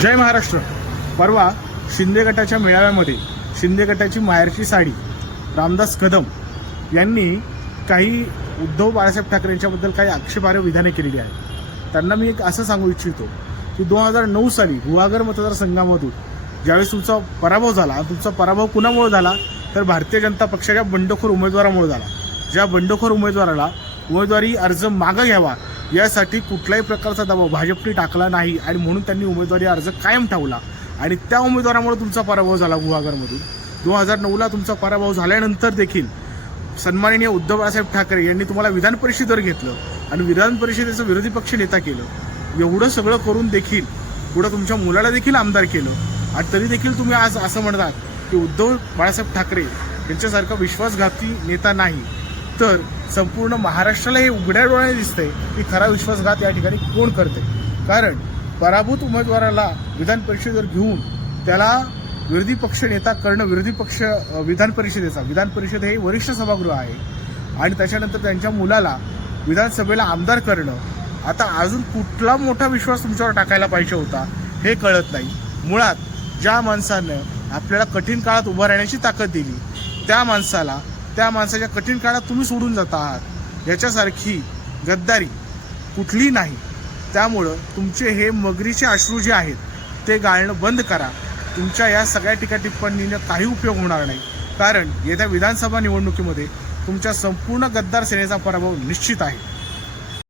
जय महाराष्ट्र। परवा शिंदे गटाच्या मेळाव्यामध्ये शिंदे गटाची माहेरची साडी रामदास कदम यांनी काही उद्धव बाळासाहेब ठाकरे यांच्याबद्दल काही आक्षेपार्ह विधाने केलेली आहेत। त्यांना मी एक असं सांगू इच्छितो की 2009 साली गुहागर मतदारसंघामधून ज्यावेळेस तुमचा पराभव झाला, तुमचा पराभव कुणामुळे झाला तर भारतीय जनता पक्षाच्या बंडखोर उमेदवारामुळे झाला। ज्या बंडखोर उमेदवाराला उमेदवारी अर्ज मागे घ्यावा यासाठी कुठल्याही प्रकारचा दबाव भाजपने टाकला नाही आणि म्हणून त्यांनी उमेदवारी अर्ज कायम ठेवला आणि त्या उमेदवारामुळे तुमचा पराभव झाला। गुहागरमधून 2009ला तुमचा पराभव झाल्यानंतर देखील सन्माननीय उद्धव बाळासाहेब ठाकरे यांनी तुम्हाला विधान परिषदेवर घेतलं आणि विधान परिषदेचं विरोधी पक्ष नेता केलं। एवढं सगळं करून देखील पुढे तुमच्या मुलाला देखील आमदार केलं आणि तरी देखील तुम्ही आज असं म्हणतात की उद्धव बाळासाहेब ठाकरे यांच्यासारखा विश्वासघाती नेता नाही, तर संपूर्ण महाराष्ट्राला हे उघड्या डोळ्याने दिसतंय की खरा विश्वासघात या ठिकाणी कोण करते। कारण पराभूत उमेदवाराला विधान परिषदेवर घेऊन त्याला विरोधी पक्ष नेता करणं, विधान परिषद हे वरिष्ठ सभागृह आहे आणि त्याच्यानंतर त्यांच्या मुलाला विधानसभेला आमदार करणं, आता अजून कुठला मोठा विश्वास तुमच्यावर टाकायला पाहिजे होता हे कळत नाही। मुळात ज्या माणसानं आपल्याला कठीण काळात उभं राहण्याची ताकद दिली त्या माणसाच्या कठीण काळात तुम्ही सोडून जात आहात, याच्यासारखी गद्दारी कुठली नाही। त्यामुळं तुमचे हे मगरीचे अश्रू जे आहेत ते गाळणं बंद करा। तुमच्या या सगळ्या टीका टिप्पणीनं काही उपयोग होणार नाही, कारण येत्या विधानसभा निवडणुकीमध्ये तुमच्या संपूर्ण गद्दार सेनेचा पराभव निश्चित आहे।